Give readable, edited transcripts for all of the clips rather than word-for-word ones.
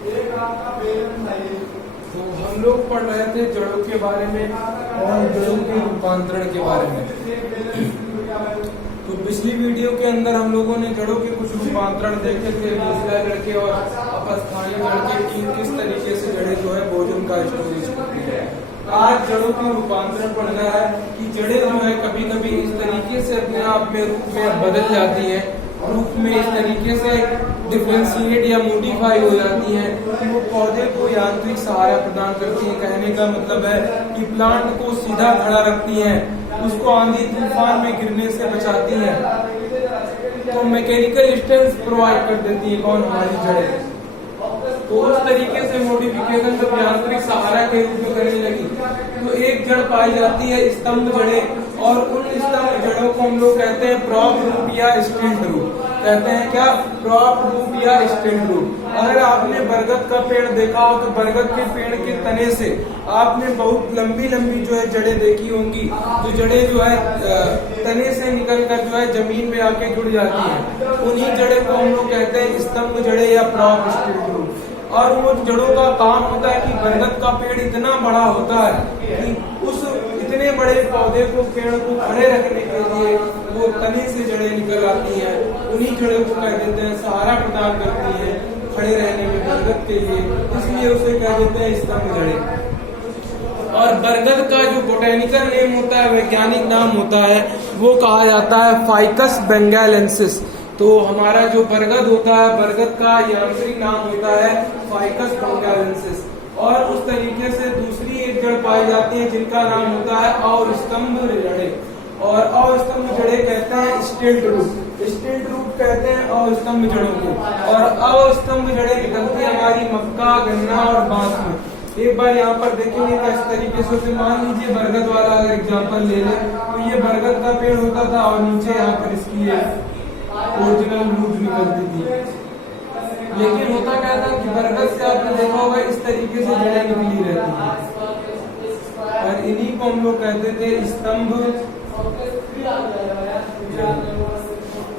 तो हम लोग पढ़ रहे थे जड़ों के बारे में और जड़ों के रूपांतरण के बारे में। तो पिछली वीडियो के अंदर हम लोगों ने जड़ों के कुछ रूपांतरण देखे थे, मूसला जड़ के और अपस्थानीय जड़ के कि किस तरीके से जड़ें जो है भोजन का स्टोरेज करती है। आज जड़ों के रूपांतरण पढ़ना है कि जड़ें जो है कभी कभी इस तरीके से अपने आप में रूप में बदल जाती है, रूप में इस तरीके से डिफ्रेंशिएट या मोडिफाई हो जाती हैं कि वो पौधे को यांत्रिक सहारा प्रदान करती हैं। कहने का मतलब है कि प्लांट को सीधा खड़ा रखती हैं, उसको आंधी तूफान में गिरने से बचाती हैं, तो मैकेनिकल स्ट्रेंथ प्रोवाइड कर देती है कौन, हमारी जड़ें। तो उस तरीके से मॉडिफिकेशन जब यांत्रिक सहारा के रूप में करने लगी तो एक जड़ पाई जाती है स्तंभ जड़ें, और उन स्तंभ जड़ों को हम लोग कहते हैं प्रॉप रूट या स्टैंड रूट। कहते हैं क्या? प्रॉप रूट या स्टैंड रूट। अगर आपने बरगद का पेड़ देखा हो तो बरगद के पेड़ के तने से आपने बहुत लंबी लंबी जो है जड़ें देखी होंगी, जो जड़ें जो है तने से निकल कर जो है जमीन में आके जुड़ जाती हैं। उन्हीं जड़ें को हम लोग कहते हैं स्तंभ जड़ें या प्रॉप स्टैंड रूट। और वो जड़ों का काम होता है कि बरगद का पेड़ इतना बड़ा होता है कि उस इतने बड़े पौधे को, पेड़ को खड़े रखने के लिए वो तने से जड़ें निकल आती हैं। उन्हीं जड़ों को कह देते हैं सहारा प्रदान करती हैं खड़े रहने में बरगद के लिए, इसलिए उसे कह देते हैं स्तंभ जड़ें। और बरगद का जो बोटेनिकल नेम होता है, वैज्ञानिक नाम होता है, वो कहा जाता है फाइकस बेंगालेंसिस। तो हमारा जो बरगद होता है, बरगद का यांत्रिक नाम होता है फाइकस बेंगालेंसिस। और उस तरीके से दूसरी एक जड़ पाई जाती है जिनका नाम होता है अवस्तंभ जड़ें। और अवस्तंभ जड़ें कहते हैं स्टिल्ट रूट। स्टिल्ट रूट कहते हैं अवस्तंभ जड़ों को। और अवस्तंभ जड़ें निकलती है हमारी मक्का, गन्ना और बांस में। एक बार यहाँ पर देखेंगे किस तरीके से, मान लीजिए बरगद वाला अगर एग्जाम्पल ले लें तो ये बरगद का पेड़ होता था और नीचे यहाँ पर इसकी ओरिजिनल रूट निकलती थी। लेकिन होता क्या था कि बरगद से आपने देखा होगा इस तरीके से जड़ें निकली रहती हैं, और इन्हीं को हम लोग कहते थे स्तंभ।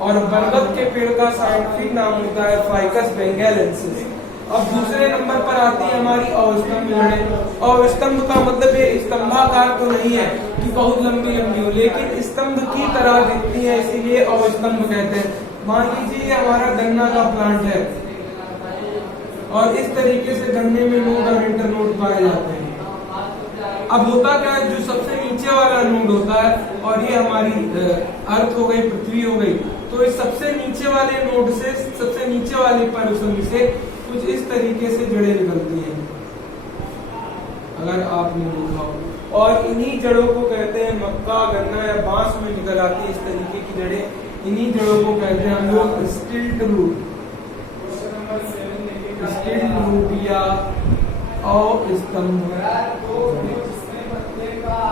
और बरगद के पेड़ का साइंटिफिक नाम होता है फाइकस बेंगालेंसिस। अब दूसरे नंबर पर आती है हमारी अवस्तंभ जड़ें। अवस्तंभ का मतलब ये स्तंभाकार तो नहीं है कि बहुत लंबी लंबी हो, लेकिन स्तंभ की तरह दिखती है, इसीलिए अवस्तंभ कहते हैं। मान लीजिए ये हमारा गन्ना का प्लांट है और इस तरीके से गन्ने में नोड और इंटरनोड पाए जाते हैं। अब होता क्या है, जो सबसे नीचे वाला नोड होता है और ये हमारी अर्थ हो गई, पृथ्वी हो गई, तो इस सबसे नीचे वाले नोड से, सबसे नीचे वाले पर्सन से कुछ इस तरीके से जड़ें निकलती हैं, अगर आपने देखा हो। और इन्हीं जड़ों को कहते हैं मक्का, गन्ना या बांस में निकल आती है इस तरीके की जड़ें। इन्हीं जड़ों को कहते हैं हम लोग स्टिल्ट रूट, स्टिल्ट रूट या अवस्तंभ।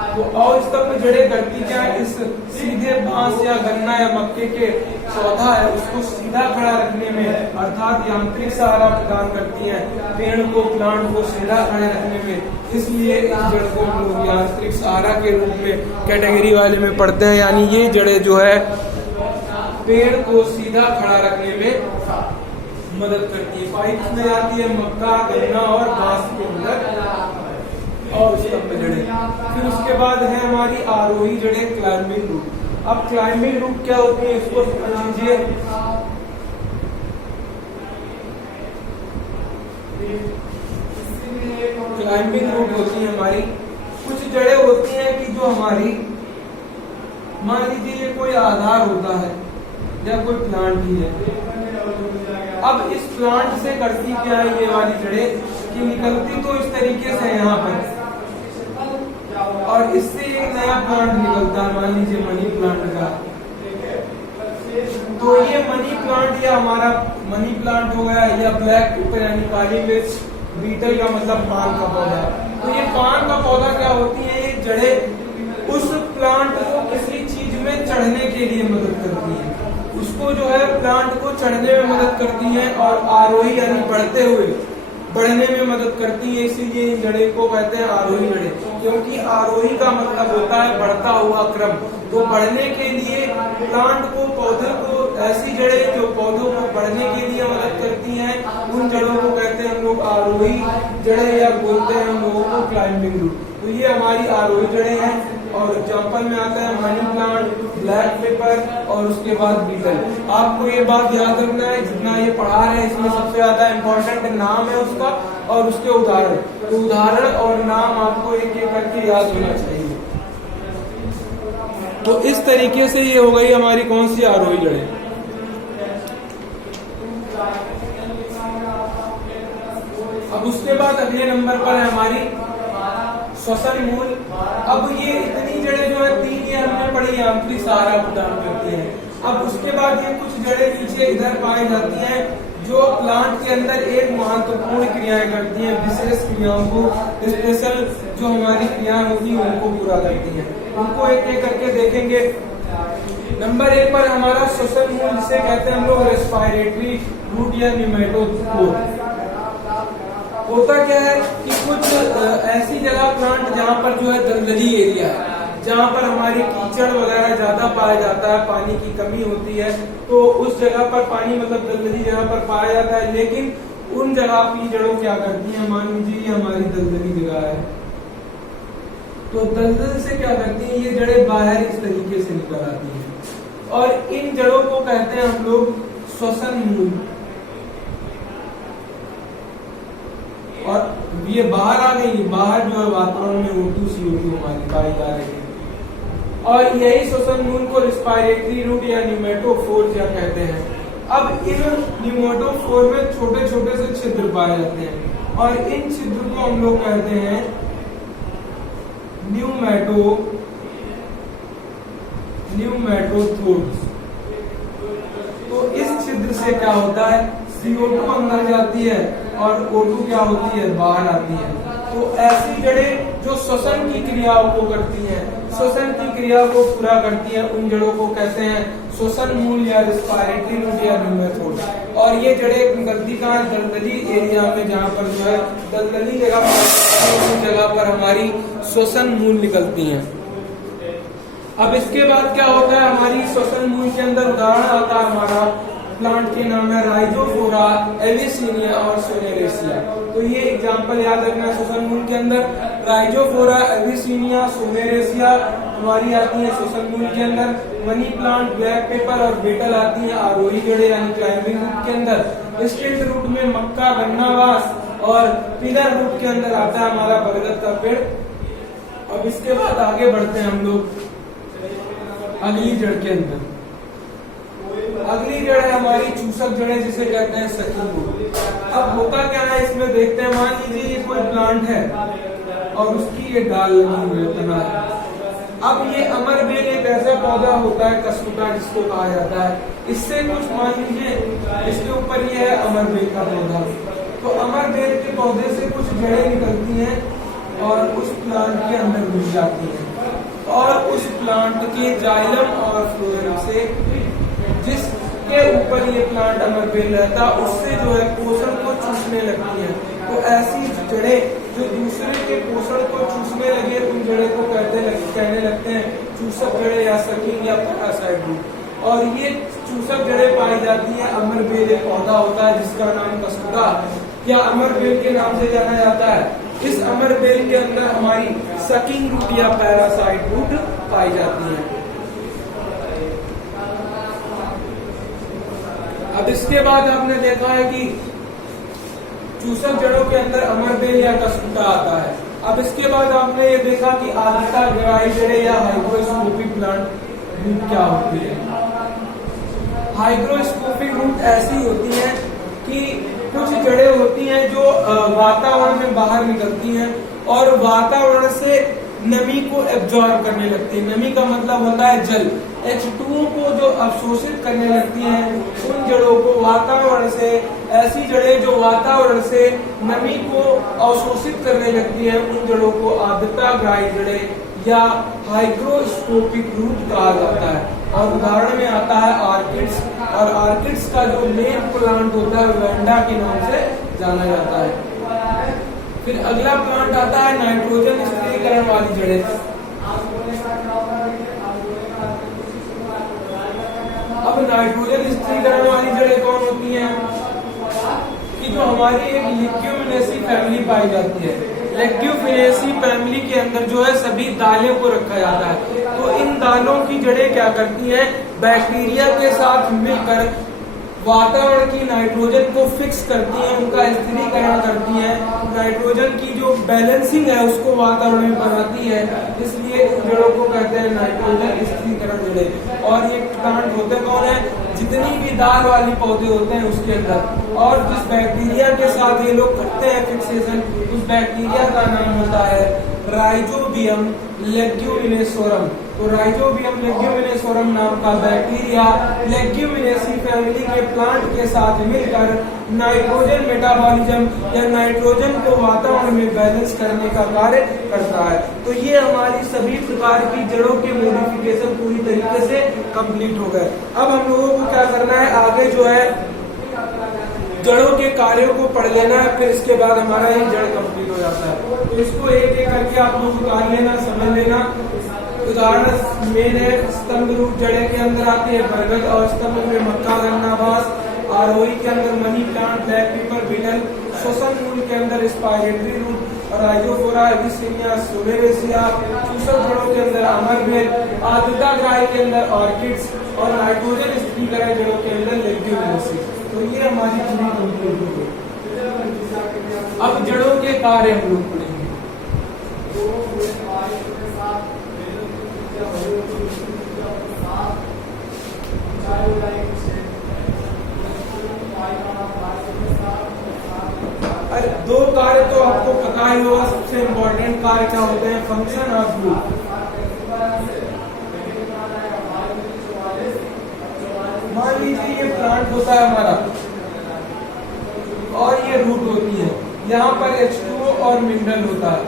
तो अवस्तंभ जड़ें करती क्या है, इस सीधे बांस या गन्ना या मक्के के पौधा है उसको सीधा खड़ा रखने में, अर्थात यांत्रिक सहारा प्रदान करती है पेड़ को, प्लांट को सीधा खड़े रखने में। इसलिए इस जड़ को हम लोग यांत्रिक सहारा के रूप में कैटेगरी वाले में पढ़ते हैं। यानी ये जड़ें जो है पेड़ को सीधा खड़ा रखने में मदद करती है। पाइप में आती है मक्का, गन्ना और बांस के अंदर और स्तंभ जड़ें। फिर उसके बाद है हमारी आरोही जड़ें, क्लाइंबिंग रूट। अब क्लाइंबिंग रूट क्या होती है इसको समझ लीजिए। क्लाइंबिंग रूट होती है हमारी, कुछ जड़ें होती हैं कि जो हमारी, मान लीजिए ये कोई आधार होता है या कोई प्लांट ही है। अब इस प्लांट से करती क्या है ये वाली जड़ें कि निकलती तो इस तरीके से यहाँ पर, और इससे एक नया प्लांट निकलता है, मान लीजिए मनी प्लांट का। तो ये मनी प्लांट या हमारा मनी प्लांट हो गया, या ब्लैक यानी काली मिर्च, बीटल का मतलब पान का पौधा। तो ये पान का पौधा क्या होती है, ये जड़ें उस प्लांट को किसी चीज में चढ़ने के लिए मदद करती है, उसको जो है प्लांट को चढ़ने में मदद करती है और आरोही यानी बढ़ते हुए बढ़ने में मदद करती है। इसीलिए इन जड़ें को कहते हैं आरोही जड़ें, क्योंकि आरोही का मतलब होता है बढ़ता हुआ क्रम। तो बढ़ने के लिए प्लांट को, पौधे को, ऐसी जड़ें जो पौधों को बढ़ने के लिए मदद करती हैं, उन जड़ों को कहते हैं हम लोग आरोही जड़ें या बोलते हैं हम लोगों को क्लाइंबिंग रूट। तो ये हमारी आरोही जड़ें हैं। और एग्जाम्पल में आता है मनी प्लांट, ब्लैक पेपर और उसके बाद बीटल। आपको ये बात याद रखना है, जितना ये पढ़ा रहे हैं इसमें सबसे ज्यादा इम्पोर्टेंट नाम है उसका और उसके उदाहरण। तो उदाहरण और नाम आपको एक एक करके याद होना चाहिए। तो इस तरीके से ये हो गई हमारी कौन सी आरोही जड़ें। अब उसके बाद अगले नंबर पर है हमारी श्वसन मूल। अब ये इतनी जड़ें जो है 3 ये हमने पढ़ी, आंतरिक सहारा प्रदान करती हैं। अब उसके बाद ये कुछ जड़ें नीचे इधर पाई जाती हैं जो प्लांट के अंदर एक महत्वपूर्ण क्रियाएं करती हैं, विशेष क्रियाओं को, स्पेशल जो हमारी क्रियाएं होती हैं उनको पूरा करती हैं। उनको एक एक करके देखेंगे। नंबर 1 पर हमारा श्वसन मूल, जिसे कहते हैं हम लोग रेस्पिरेटरी रूट या न्यूमेटोफोर। होता क्या है कि कुछ ऐसी जगह प्लांट जहाँ पर जो है दलदली एरिया है, जहाँ पर हमारी कीचड़ वगैरह ज्यादा पाया जाता है, पानी की कमी होती है, तो उस जगह पर पानी मतलब दलदली जगह पर पाया जाता है। लेकिन उन जगह की जड़ों क्या करती हैं, मान लीजिए ये हमारी दलदली जगह है, तो दलदल से क्या करती हैं ये जड़ें बाहर इस तरीके से निकल आती हैं और इन जड़ों को कहते हैं हम लोग श्वसन मूल। और ये बाहर आ गई, बाहर जो है वातावरण में O2 CO2 हमारी पाई जा रही है और यही श्वसन मूल को रेस्पिरेटरी रूट या न्यूमेटोफोर क्या कहते हैं। अब इन न्यूमेटोफोर में छोटे छोटे से छिद्र पाए जाते हैं और इन छिद्र को हम लोग कहते हैं न्यूमेटोथोर्स। तो इस छिद्र से क्या होता है, CO2 अंदर जाती है और O2 क्या होती है, बाहर आती है। तो ऐसी जड़ें जो श्वसन की क्रियाओं को करती हैं, श्वसन की क्रिया को पूरा करती हैं, उन जड़ों को कहते हैं श्वसन मूल या रेस्पिरेटरी रूट या न्यूमेटोड। और ये जड़ें निकलती कहाँ है, दलदली एरिया में, जहाँ पर जो है दलदली जगह उस जगह पर हमारी श्वसन मूल निकलती हैं। अब इसके बाद क्या होता है, हमारी श्वसन मूल के अंदर उदाहरण आता है हमारा प्लांट के नाम है राइजोफोरा, एविसिनिया और सोनेरेसिया। तो ये एग्जांपल याद रखना है श्वसन मूल के अंदर। राइजोफोरा, एविसिनिया, सोनेरेसिया हमारी आती है श्वसन मूल के अंदर। मनी प्लांट, ब्लैक पेपर और बीटल आती है आरोही जड़ें यानी क्लाइंबिंग रूट के अंदर। स्टिल्ट रूट में मक्का, गन्नावास और पिलर रूट के अंदर आता है हमारा बरगद का पेड़। अब इसके बाद आगे बढ़ते हैं हम लोग अगली जड़ के अंदर। अगली जड़ है हमारी चूसक जड़ें, जिसे कहते हैं सकिंग रूट। अब होता क्या है इसमें देखते हैं, मान लीजिए ये कोई प्लांट है और उसकी ये डाल लगी हुई है, तना है। अब ये अमरबेल एक ऐसा पौधा होता है, कसुटा जिसको कहा जाता है, इससे कुछ मान लीजिए इसके ऊपर ये है अमरबेल का पौधा। तो अमरबेल के पौधे से कुछ जड़ें निकलती हैं और उस प्लांट के अंदर घुस जाती हैं और उस प्लांट के जाइलम और फ्लोएम से, जिसके ऊपर ये प्लांट अमरबेल रहता, उससे जो है पोषण को चूसने लगती है। तो ऐसी जड़ें जो दूसरे के पोषण को चूसने लगे, उन जड़ें को कहने लगते हैं चूसक जड़ें या सकिंग या पैरासाइट रूट। और ये चूसक जड़ें पाई जाती हैं, अमरबेल एक पौधा होता है जिसका नाम कसुटा या अमरबेल के नाम से जाना जाता है। इस अमरबेल के अंदर हमारी सकिंग रूट या पैरासाइट रूट पाई जाती है। अब इसके बाद आपने देखा है कि चूसक जड़ों के अंदर अमरबेल या कसुटा आता है। अब इसके बाद आपने ये देखा कि आर्द्रता ग्राही जड़ें या हाइग्रोस्कोपिक प्लांट रूट क्या होती है। हाइग्रोस्कोपिक रूट ऐसी होती है कि कुछ जड़ें होती हैं जो वातावरण में बाहर निकलती हैं और वातावरण से नमी को एब्जॉर्ब करने लगती है। नमी का मतलब होता है जल, H2O को जो अवशोषित करने लगती हैं, उन जड़ों को वातावरण से, ऐसी जड़ें जो वातावरण से नमी को अवशोषित करने लगती हैं, उन जड़ों को आर्द्रता ग्राही जड़ें या हाइग्रोस्कोपिक रूट कहा जाता है। और उदाहरण में आता है ऑर्किड्स, और ऑर्किड्स का जो मेन प्लांट होता है वेंडा के नाम से जाना जाता है। फिर अगला प्लांट आता है नाइट्रोजन स्थिरीकरण वाली जड़ें। अब नाइट्रोजन स्थिरीकरण वाली जड़ें कौन होती हैं कि जो हमारी एक लेग्यूमिनेसी फैमिली पाई जाती है, लेग्यूमिनेसी फैमिली के अंदर जो है सभी दालों को रखा जाता है। तो इन दालों की जड़ें क्या करती हैं, बैक्टीरिया के साथ मिलकर वातावरण की नाइट्रोजन को फिक्स करती हैं, उनका स्थिरीकरण करती हैं, नाइट्रोजन की जो बैलेंसिंग है उसको वातावरण में बनाती है, इसलिए इन जड़ों को कहते हैं नाइट्रोजन स्थिरीकरण जड़ें। और ये प्लांट होते कौन है, जितनी भी दाल वाली पौधे होते हैं उसके अंदर, और जिस बैक्टीरिया के साथ ये लोग करते हैं फिक्सेशन, उस बैक्टीरिया का नाम होता है राइजोबियम लेग्यूमिनेसोरम। तो राइजोबियम लेग्यूमिनेसोरम नाम का बैक्टीरिया लेग्यूमिनेसी फैमिली के प्लांट के साथ मिलकर नाइट्रोजन मेटाबॉलिज्म या नाइट्रोजन को वातावरण में बैलेंस करने का कार्य करता है। तो ये हमारी सभी प्रकार की जड़ों के मॉडिफिकेशन पूरी तरीके से कंप्लीट हो गए। अब हम लोगों को क्या करना है, आगे जो है जड़ों के कार्यों को पढ़ लेना है, फिर इसके बाद हमारा ये जड़ कंप्लीट हो जाता है। तो इसको एक एक करके आप लोग उतार लेना, समझ लेना। उदाहरण मेन है, स्तंभ रूप जड़े के अंदर आती है बरगद और स्तंभ में मक्का, गन्ना, बांस, आरोही के अंदर मनी प्लांट, ब्लैक पीपर, बीटल, श्वसन मूल के अंदर स्पायरेटरी रूट और राइजोफोरा, एविसेनिया, सोलेरेसिया, सूसक जड़ों के अंदर अमरबेल, आर्द्रता ग्राही के अंदर ऑर्किड्स और नाइट्रोजन स्थिरीकरण जड़ों के अंदर लेग्यूमिनेसी। तो ये हमारी पूरी कंप्लीट हो गई। अब जड़ों के कार्य हम लोग पढ़ेंगे। अरे दो कार्य तो आपको पता ही होगा, सबसे इम्पोर्टेंट कार्य क्या होते हैं, फंक्शन ऑफ रूट। मान लीजिए ये प्लांट होता है हमारा और ये रूट होती है, यहाँ पर H2O और मिनरल होता है,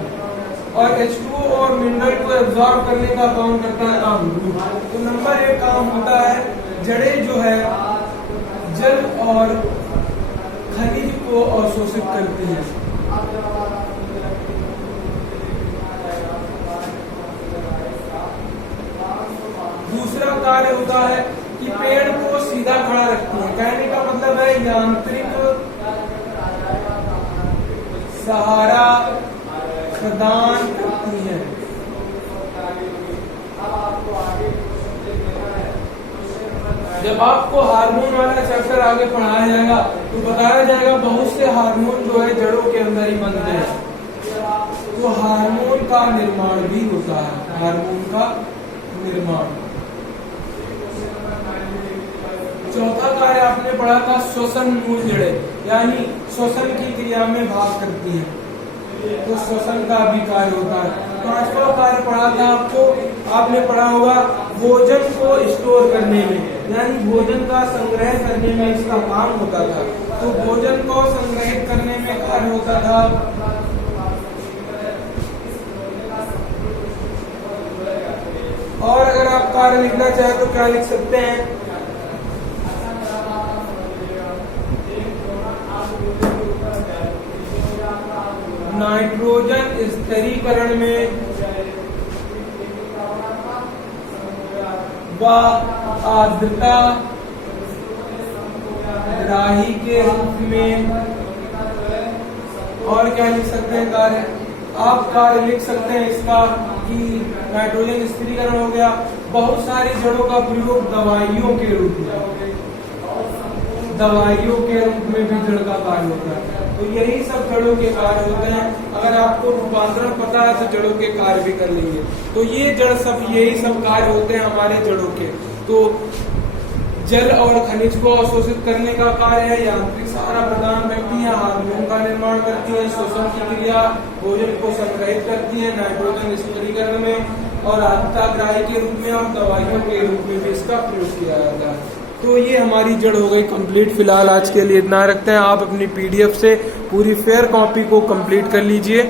और H2O और मिनरल को एब्जॉर्ब करने का काम करता है रूट। तो नंबर 1 काम होता है, जड़ें जो है जल और खनिज को अवशोषित करती हैं। दूसरा कार्य होता है कि पेड़ को सीधा खड़ा रखती है। कहने का मतलब है यांत्रिक सहारा प्रदान करती है। जब आपको हार्मोन वाला चैप्टर आगे पढ़ाया जाएगा तो बताया जाएगा बहुत से हार्मोन जो है जड़ों के अंदर ही बनते हैं, तो हार्मोन का निर्माण भी होता है, हार्मोन का निर्माण। चौथा कार्य आपने पढ़ा था श्वसन मूल जड़ें, यानी श्वसन की क्रिया में भाग करती हैं, तो श्वसन का भी कार्य होता है। पांचवा कार्य पढ़ा था आपको, आपने पढ़ा होगा भोजन को स्टोर करने में, यानी भोजन का संग्रह करने में इसका काम होता था। तो भोजन को संग्रहित करने में कार्य होता था। और अगर आप कार्य लिखना चाहें तो क्या लिख सकते हैं, नाइट्रोजन स्थिरीकरण में व आर्द्रता ग्राही के रूप में। और क्या लिख सकते हैं कार्य, आप कार्य लिख सकते हैं इसका कि नाइट्रोजन स्थिरीकरण हो गया। बहुत सारी जड़ों का प्रयोग दवाइयों के रूप में, दवाइयों के रूप में भी जड़ का कार्य होता है। तो यही सब जड़ों के कार्य होते हैं। अगर आपको रूपांतरण पता है तो जड़ों के कार्य भी कर लेंगे। तो ये जड़ सब, यही सब कार्य होते हैं हमारे जड़ों के। तो जल और खनिज को अवशोषित करने का कार्य है, यांत्रिक सहारा प्रदान करती है, हार्मोन का निर्माण करती है, श्वसन की क्रिया, भोजन को संग्रहित करती है नाइट्रोजन स्थिरीकरण में, और आर्द्रता ग्राही के रूप में और दवाइयों के रूप में भी इसका प्रयोग किया जाता है। तो ये हमारी जड़ हो गई कंप्लीट। फिलहाल आज के लिए इतना रखते हैं। आप अपनी PDF से पूरी फेयर कॉपी को कंप्लीट कर लीजिए।